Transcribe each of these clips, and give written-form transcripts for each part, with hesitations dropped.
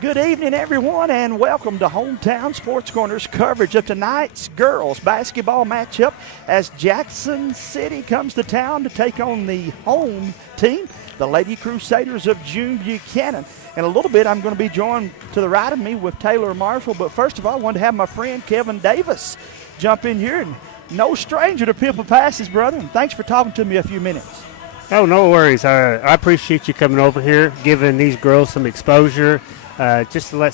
Good evening, everyone, and welcome to Hometown Sports Corner's coverage of tonight's girls basketball matchup as Jackson City comes to town to take on the home team, the Lady Crusaders of June Buchanan. In a little bit, I'm going to be joined to the right of me with Taylor Marshall, but first of all, I wanted to have my friend Kevin Davis jump in here, and no stranger to Pimple Passes, brother, and thanks for talking to me a few minutes. Oh, no worries. I appreciate you coming over here, giving these girls some exposure, just to let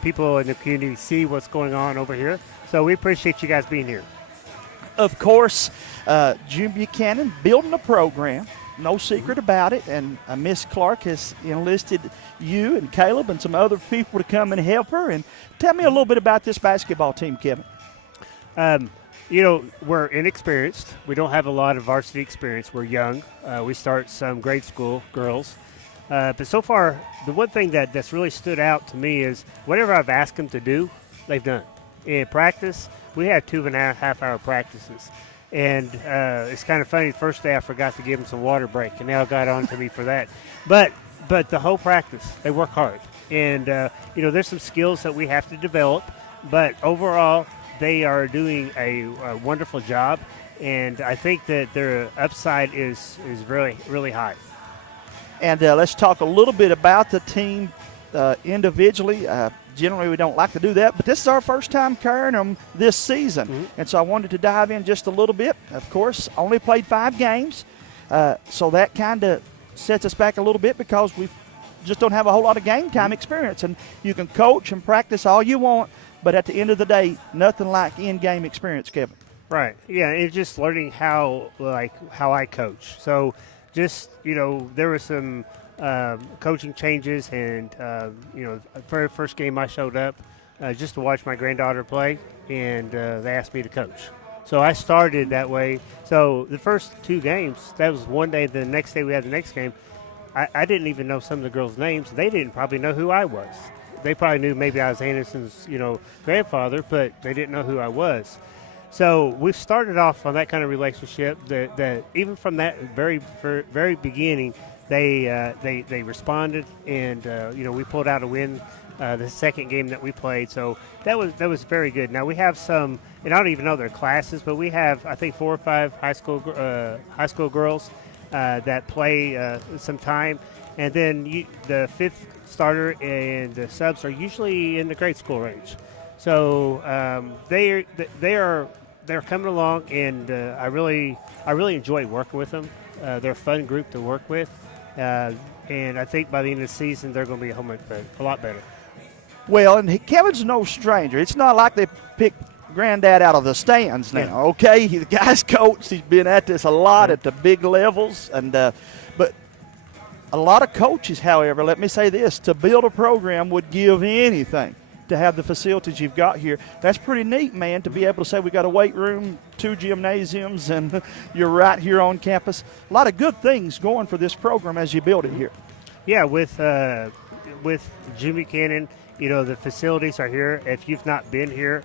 people in the community see what's going on over here. So we appreciate you guys being here. Of course, June Buchanan building a program, no secret about it, and Miss Clark has enlisted you and Caleb and some other people to come and help her. And tell me a little bit about this basketball team, Kevin. We're inexperienced. We don't have a lot of varsity experience. We're young. We start some grade school girls. But so far, the one thing that's really stood out to me is whatever I've asked them to do, they've done. In practice, we had 2.5-hour practices. And it's kind of funny, the first day I forgot to give them some water break, and now got on to me for that. But the whole practice, they work hard. And, there's some skills that we have to develop. But overall, they are doing a wonderful job. And I think that their upside is really, really high. And let's talk a little bit about the team individually. Generally, we don't like to do that, but this is our first time carrying them this season. Mm-hmm. And so I wanted to dive in just a little bit. Of course, only played 5 games, so that kind of sets us back a little bit because we just don't have a whole lot of game time experience. And you can coach and practice all you want, but at the end of the day, nothing like in-game experience, Kevin. Right. Yeah, it's just learning how I coach. So just, there were some coaching changes, and, very first game I showed up just to watch my granddaughter play, and they asked me to coach. So I started that way. So the first 2 games, that was one day. The next day we had the next game. I didn't even know some of the girls' names. They didn't probably know who I was. They probably knew maybe I was Anderson's, grandfather, but they didn't know who I was. So we started off on that kind of relationship that even from that very beginning, they responded, and we pulled out a win the second game that we played. So that was very good. Now we have some, and I don't even know their classes, but we have I think 4 or 5 high school girls that play some time, and then the 5th starter and the subs are usually in the grade school range. So they're coming along, and I really enjoy working with them. They're a fun group to work with, and I think by the end of the season they're going to be a lot better. Well, and Kevin's no stranger. It's not like they picked Granddad out of the stands now. Yeah. Okay, the guy's coached. He's been at this a lot at the big levels, and but a lot of coaches, however, let me say this: to build a program would give anything to have the facilities you've got here. That's pretty neat, man, to be able to say we got a weight room, 2 gymnasiums, and you're right here on campus. A lot of good things going for this program as you build it here. Yeah, with June Buchanan, the facilities are here. If you've not been here,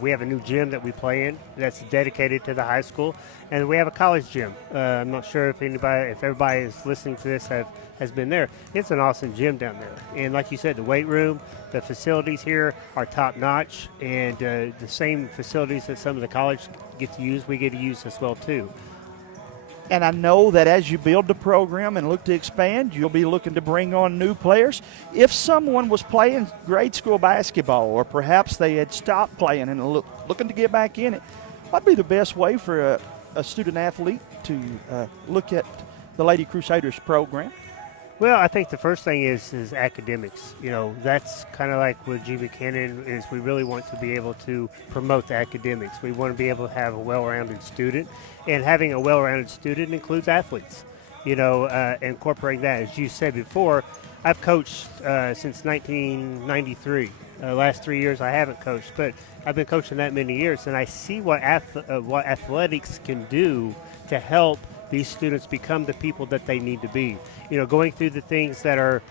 we have a new gym that we play in that's dedicated to the high school, and we have a college gym. I'm not sure if everybody is listening to this has been there. It's an awesome gym down there. And like you said, the weight room, the facilities here are top notch, and the same facilities that some of the college get to use, we get to use as well too. And I know that as you build the program and look to expand, you'll be looking to bring on new players. If someone was playing grade school basketball, or perhaps they had stopped playing and looking to get back in it, what'd be the best way for a student athlete to look at the Lady Crusaders program? Well, I think the first thing is academics. That's kind of like with June Buchanan is we really want to be able to promote the academics. We want to be able to have a well-rounded student, and having a well-rounded student includes athletes. Incorporating that, as you said before, I've coached since 1993. Last 3 years I haven't coached, but I've been coaching that many years, and I see what athletics can do to help these students become the people that they need to be. Going through the things that are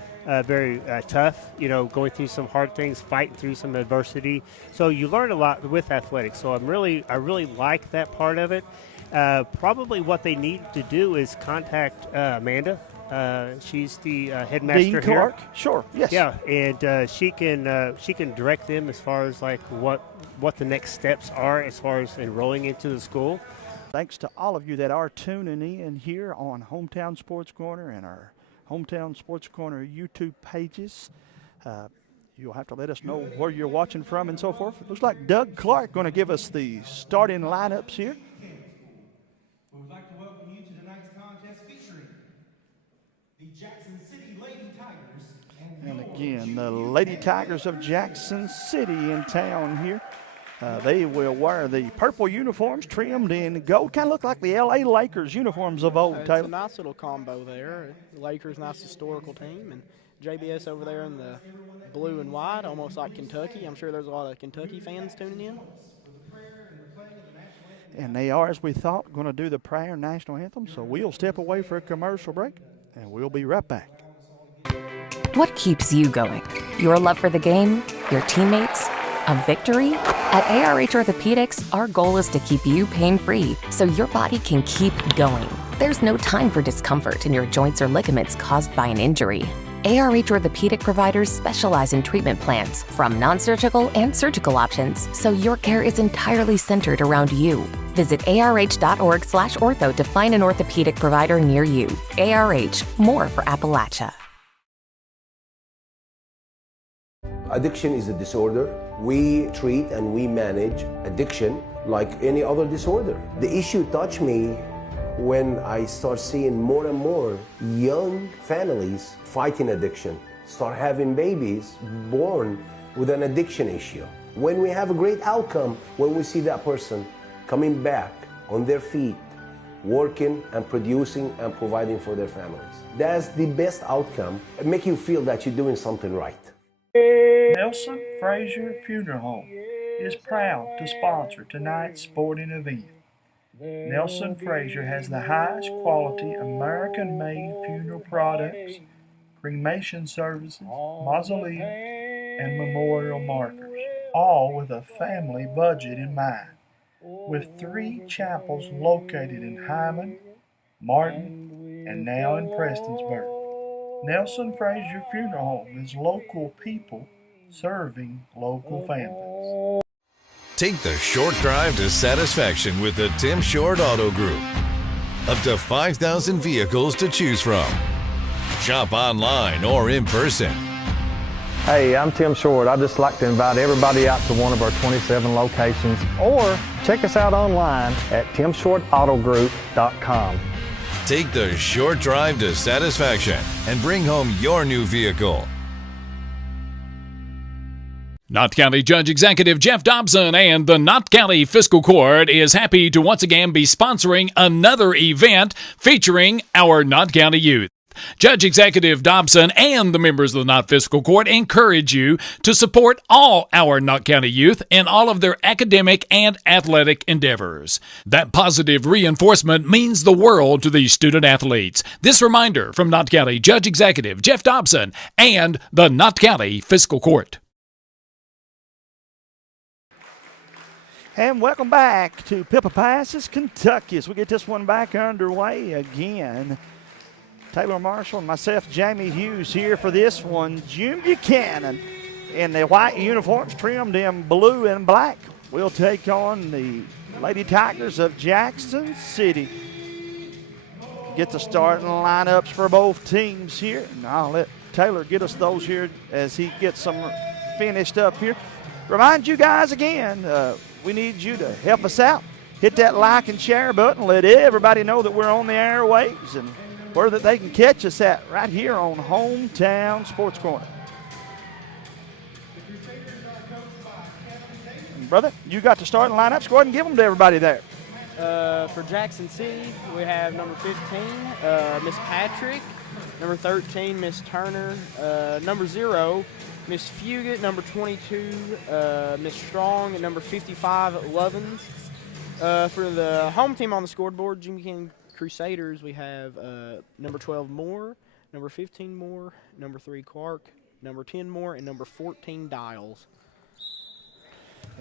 very tough, going through some hard things, fighting through some adversity. So you learn a lot with athletics. So I really like that part of it. Probably what they need to do is contact Amanda She's the headmaster Dean here. Clark? Sure, yes. Yeah, and she can direct them as far as like what the next steps are as far as enrolling into the school. Thanks to all of you that are tuning in here on Hometown Sports Corner and our Hometown Sports Corner YouTube pages. You'll have to let us know where you're watching from and so forth. It looks like Doug Clark going to give us the starting lineups here. We would like to welcome you to tonight's contest featuring the Jackson City Lady Tigers. And again, the Lady Tigers of Jackson City in town here. They will wear the purple uniforms trimmed in gold. Kind of look like the L.A. Lakers uniforms of old, It's Taylor. a nice little combo there. The Lakers, nice historical team, and JBS over there in the blue and white, almost like Kentucky. I'm sure there's a lot of Kentucky fans tuning in. And they are, as we thought, going to do the prayer national anthem. So we'll step away for a commercial break, and we'll be right back. What keeps you going? Your love for the game? Your teammates? A victory? At ARH Orthopedics, our goal is to keep you pain-free so your body can keep going. There's no time for discomfort in your joints or ligaments caused by an injury. ARH Orthopedic providers specialize in treatment plans, from non-surgical and surgical options, so your care is entirely centered around you. Visit arh.org/ortho to find an orthopedic provider near you. ARH, more for Appalachia. Addiction is a disorder. We treat and we manage addiction like any other disorder. The issue touched me when I start seeing more and more young families fighting addiction, start having babies born with an addiction issue. When we have a great outcome, when we see that person coming back on their feet, working and producing and providing for their families. That's the best outcome. It makes you feel that you're doing something right. Nelson Frazier Funeral Home is proud to sponsor tonight's sporting event. Nelson Frazier has the highest quality American-made funeral products, cremation services, mausoleums, and memorial markers, all with a family budget in mind. With 3 chapels located in Hyman, Martin, and now in Prestonsburg. Nelson Frazier Funeral Home is local people serving local families. Take the short drive to satisfaction with the Tim Short Auto Group. Up to 5,000 vehicles to choose from. Shop online or in person. Hey, I'm Tim Short. I'd just like to invite everybody out to one of our 27 locations, or check us out online at timshortautogroup.com. Take the short drive to satisfaction and bring home your new vehicle. Knott County Judge Executive Jeff Dobson and the Knott County Fiscal Court is happy to once again be sponsoring another event featuring our Knott County youth. Judge Executive Dobson and the members of the Knott Fiscal Court encourage you to support all our Knott County youth in all of their academic and athletic endeavors. That positive reinforcement means the world to these student athletes. This reminder from Knott County Judge Executive Jeff Dobson and the Knott County Fiscal Court. And welcome back to Pippa Passes, Kentucky, as we get this one back underway again. Taylor Marshall and myself, Jamie Hughes, here for this one. June Buchanan in the white uniforms trimmed in blue and black will take on the Lady Tigers of Jackson City. Get the starting lineups for both teams here. And I'll let Taylor get us those here as he gets them finished up here. Remind you guys again, we need you to help us out. Hit that like and share button. Let everybody know that we're on the airwaves and where that they can catch us at right here on Hometown Sports Corner. And brother, you got the starting lineups. Go ahead and give them to everybody there. For Jackson City, we have number 15, Miss Patrick, number 13, Miss Turner, number 0, Miss Fugit, number 22, Miss Strong, and number 55 Lovins. For the home team on the scoreboard, Jimmy King Crusaders, we have number 12 Moore, number 15 Moore, number 3 Clark, number 10 Moore, and number 14 Dials.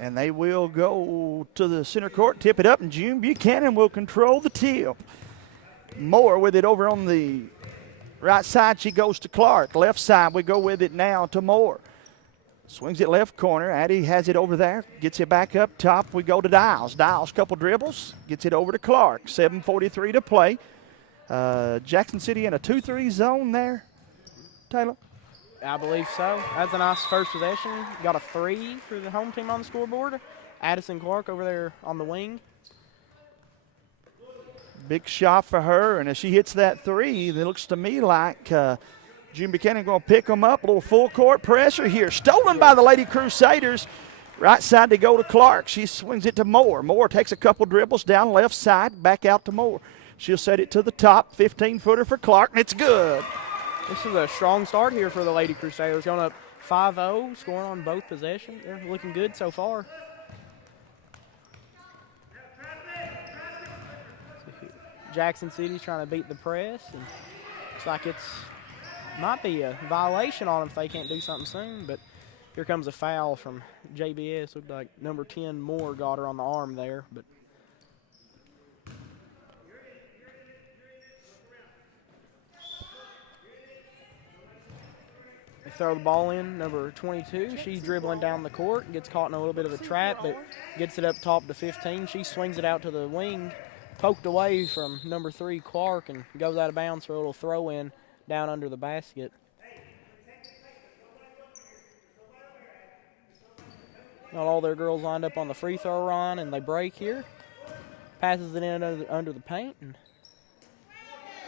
And they will go to the center court, tip it up, and June Buchanan will control the tip. Moore with it over on the Right side, she goes to Clark. Left side, we go with it now to Moore. Swings it left corner. Addie has it over there. Gets it back up top. We go to Dials. Dials, couple dribbles. Gets it over to Clark. 7:43 to play. Jackson City in a 2-3 zone there, Taylor? I believe so. That's a nice first possession. Got a 3 for the home team on the scoreboard. Addison Clark over there on the wing. Big shot for her, and as she hits that 3, it looks to me like June Buchanan going to pick them up. A little full court pressure here. Stolen by the Lady Crusaders. Right side to go to Clark. She swings it to Moore. Moore takes a couple dribbles down left side, back out to Moore. She'll set it to the top, 15-footer for Clark, and it's good. This is a strong start here for the Lady Crusaders. Going up 5-0, scoring on both possessions. They're looking good so far. Jackson City's trying to beat the press, and looks like it's might be a violation on them if they can't do something soon, but here comes a foul from JBS. Looked like number 10 Moore got her on the arm there, but they throw the ball in. Number 22, she's dribbling down the court, gets caught in a little bit of a trap, but gets it up top to 15. She swings it out to the wing, poked away from number 3 Clark, and goes out of bounds for a little throw in down under the basket. Got all their girls lined up on the free throw line, and they break here. Passes it in under the paint and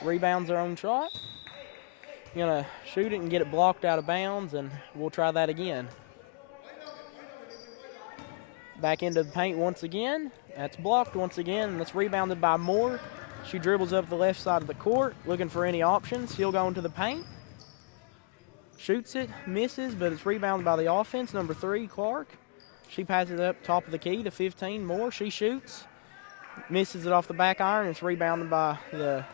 rebounds their own shot. Gonna shoot it and get it blocked out of bounds, and we'll try that again. Back into the paint once again. That's blocked once again, and that's rebounded by Moore. She dribbles up the left side of the court, looking for any options. She'll go into the paint. Shoots it, misses, but it's rebounded by the offense, number 3, Clark. She passes it up top of the key to 15, Moore. She shoots, misses it off the back iron. It's rebounded by the